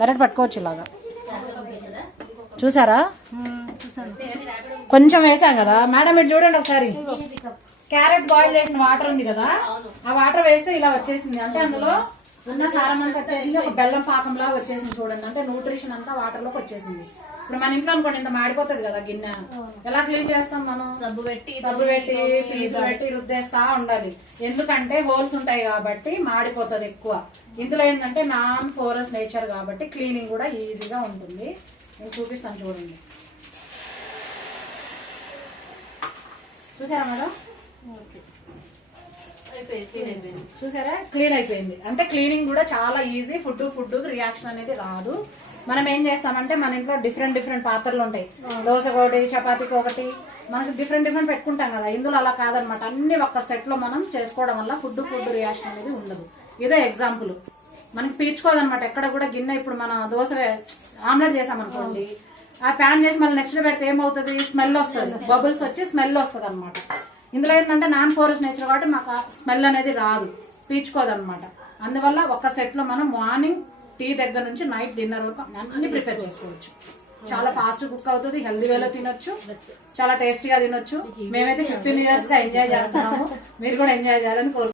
Direct పట్టుకోవచ్చు ఇలాగా. చూసారా, కొంచెం వేసాం కదా మేడం. మీరు చూడండి ఒకసారి, క్యారెట్ బాయిల్ చేసిన వాటర్ ఉంది కదా, ఆ వాటర్ వేస్తే ఇలా వచ్చేసింది. అంటే అందులో ఉన్న సారం అంతా వచ్చేసింది, ఒక బెల్లం పాకంలా వచ్చేసింది. చూడండి, అంటే న్యూట్రిషన్ అంతా వాటర్ లోకి వచ్చేసింది. ఇప్పుడు మన ఇంట్లో అనుకోండి ఇంత మాడిపోతుంది కదా గిన్నె, ఎలా క్లీన్ చేస్తాం మనం? సబ్బు పెట్టి పీసులు పెట్టి రుద్దేస్తా ఉండాలి. ఎందుకంటే హోల్స్ ఉంటాయి కాబట్టి మాడిపోతుంది ఎక్కువ. ఇందులో ఏంటంటే నాన్ పోరస్ నేచర్ కాబట్టి క్లీనింగ్ కూడా ఈజీగా ఉంటుంది. నేను చూపిస్తాను చూడండి. చూసారా మేడం? చూసారా, క్లీన్ అయిపోయింది. అంటే క్లీనింగ్ కూడా చాలా ఈజీ. ఫుడ్ రియాక్షన్ అనేది రాదు. మనం ఏం చేస్తామంటే మన ఇంట్లో డిఫరెంట్ పాత్రలు ఉంటాయి. దోశ ఒకటి, చపాతీకి ఒకటి, మనకి డిఫరెంట్ పెట్టుకుంటాం కదా. ఇందులో అలా కాదనమాట. అన్ని ఒక్క సెట్ లో మనం చేసుకోవడం వల్ల ఫుడ్ రియాక్షన్ అనేది ఉండదు. ఇదే ఎగ్జాంపుల్. మనకి పీల్చుకోదనమాట ఎక్కడ కూడా గిన్నె. ఇప్పుడు మన దోశ ఆమ్లెట్ చేసామనుకోండి, ఆ ప్యాన్ చేసి మళ్ళీ నెక్స్ట్ పెడితే ఏమవుతుంది? స్మెల్ వస్తుంది, బబుల్స్ వచ్చి స్మెల్ వస్తుంది అనమాట. ఇందులో ఏంటంటే నాన్ పోరస్ నేచర్ కాబట్టి మాకు స్మెల్ అనేది రాదు, పీల్చుకోదనమాట. అందువల్ల ఒక సెట్ లో మనం మార్నింగ్ టీ దగ్గర నుంచి నైట్ డిన్నర్ వరకు అన్ని ప్రిపేర్ చేసుకోవచ్చు. చాలా ఫాస్ట్ కుక్ అవుతుంది, హెల్దీ వేలో తినొచ్చు, చాలా టేస్టీగా తినొచ్చు. మేమైతే 15 years గా ఎంజాయ్ చేస్తున్నాము. మీరు కూడా ఎంజాయ్ చేయాలని కోరుకుంటున్నాము.